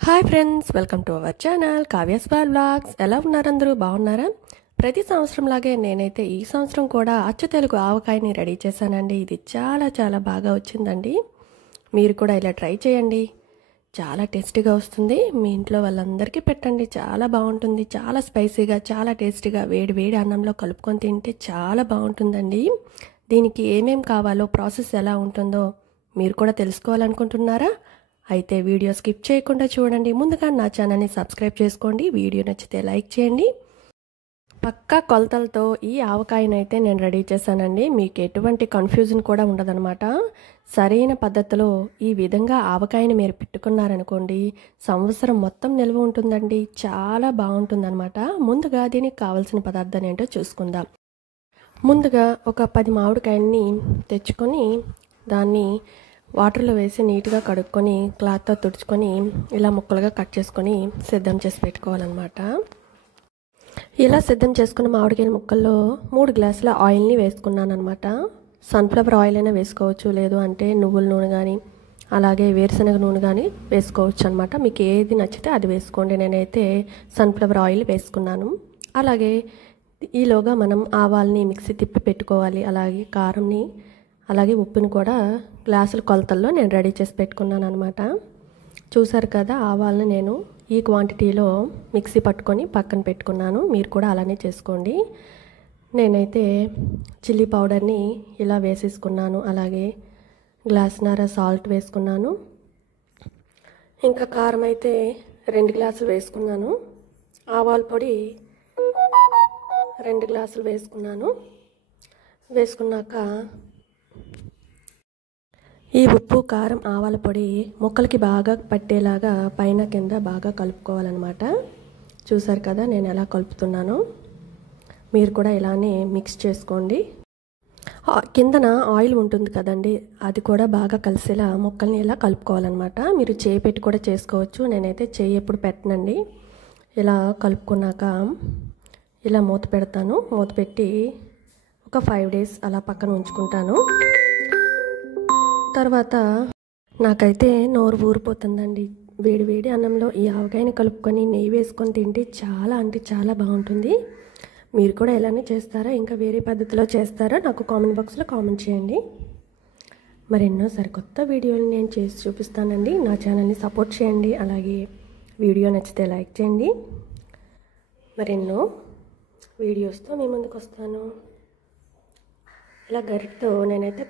Hi friends, welcome to our channel Kavya's vlogs. ఎలా ఉన్నారు అందరూ? బాగున్నారా? ప్రతి సంవత్సరం లాగే నేనైతే ఈ సంవత్సరం కూడా అచ్చ తెలుగు ఆవకాయని రెడీ చేశానండి. ఇది చాలా చాలా బాగా వచ్చిందండి. మీరు కూడా ఇలా ట్రై చేయండి, చాలా టేస్టీగా వస్తుంది. మీ ఇంట్లో వాళ్ళందరికీ పెట్టండి, చాలా బాగుంటుంది. చాలా స్పైసీగా, చాలా టేస్టీగా వేడి వేడి అన్నంలో కలుపుకొని తింటే చాలా బాగుంటుందండి. దీనికి ఏమేం కావాలో, ప్రాసెస్ ఎలా ఉంటుందో మీరు కూడా తెలుసుకోవాలనుకుంటున్నారా? అయితే వీడియో స్కిప్ చేయకుండా చూడండి. ముందుగా నా ఛానల్ని సబ్స్క్రైబ్ చేసుకోండి. వీడియో నచ్చితే లైక్ చేయండి. పక్కా కొలతలతో ఈ ఆవకాయనైతే నేను రెడీ చేశానండి. మీకు ఎటువంటి కన్ఫ్యూజన్ కూడా ఉండదన్నమాట. సరైన పద్ధతిలో ఈ విధంగా ఆవకాయని మీరు పెట్టుకున్నారనుకోండి, సంవత్సరం మొత్తం నిల్వ ఉంటుందండి. చాలా బాగుంటుందన్నమాట. ముందుగా దీనికి కావాల్సిన పదార్థాలు ఏంటో చూసుకుందాం. ముందుగా ఒక 10 మామిడికాయల్ని తెచ్చుకొని దాన్ని వాటర్లో వేసి నీట్గా కడుక్కొని క్లాత్తో తుడుచుకొని ఇలా ముక్కలుగా కట్ చేసుకొని సిద్ధం చేసి పెట్టుకోవాలన్నమాట. ఇలా సిద్ధం చేసుకున్న మామిడికాయ ముక్కల్లో 3 గ్లాసుల ఆయిల్ని వేసుకున్నాను అనమాట. సన్ఫ్లవర్ ఆయిల్ అయినా వేసుకోవచ్చు, లేదు అంటే నువ్వుల నూనె కానీ అలాగే వేరుశనగ నూనె కానీ వేసుకోవచ్చు అనమాట. మీకు ఏది నచ్చితే అది వేసుకోండి. నేనైతే సన్ఫ్లవర్ ఆయిల్ వేసుకున్నాను. అలాగే ఈలోగా మనం ఆవాల్ని మిక్సీ తిప్పి పెట్టుకోవాలి. అలాగే కారంని, అలాగే ఉప్పుని కూడా గ్లాసుల కొలతల్లో నేను రెడీ చేసి పెట్టుకున్నాను అనమాట. చూసారు కదా, ఆవాలని నేను ఈ క్వాంటిటీలో మిక్సీ పట్టుకొని పక్కన పెట్టుకున్నాను. మీరు కూడా అలానే చేసుకోండి. నేనైతే చిల్లీ పౌడర్ని ఇలా వేసేసుకున్నాను. అలాగే గ్లాసున్నర సాల్ట్ వేసుకున్నాను. ఇంకా కారం అయితే 2 గ్లాసులు వేసుకున్నాను. ఆవాల పొడి 2 గ్లాసులు వేసుకున్నాను. వేసుకున్నాక ఈ ఉప్పు, కారం, ఆవాల పొడి ముక్కలకి బాగా పట్టేలాగా పైన కింద బాగా కలుపుకోవాలన్నమాట. చూసారు కదా నేను ఎలా కలుపుతున్నానో. మీరు కూడా ఇలానే మిక్స్ చేసుకోండి. కిందన ఆయిల్ ఉంటుంది కదండి, అది కూడా బాగా కలిసేలా ముక్కల్ని ఇలా కలుపుకోవాలన్నమాట. మీరు చేయి పెట్టి కూడా చేసుకోవచ్చు. నేనైతే చేయి ఎప్పుడు పెట్టనండి. ఇలా కలుపుకున్నాక ఇలా మూత పెడతాను. మూత పెట్టి ఒక 5 days అలా పక్కన ఉంచుకుంటాను. తర్వాత నాకైతే నోరు ఊరిపోతుందండి. వేడి వేడి అన్నంలో ఈ ఆవకాయని కలుపుకొని నెయ్యి వేసుకొని తింటే చాలా అంటే చాలా బాగుంటుంది. మీరు కూడా ఇలానే చేస్తారా, ఇంకా వేరే పద్ధతిలో చేస్తారా? నాకు కామెంట్ బాక్స్లో కామెంట్ చేయండి. మరెన్నో సరికొత్త వీడియోలు నేను చేసి చూపిస్తానండి. నా ఛానల్ని సపోర్ట్ చేయండి. అలాగే వీడియో నచ్చితే లైక్ చేయండి. మరెన్నో వీడియోస్తో మీ ముందుకు వస్తాను. ఇలా గరిటతో నేనైతే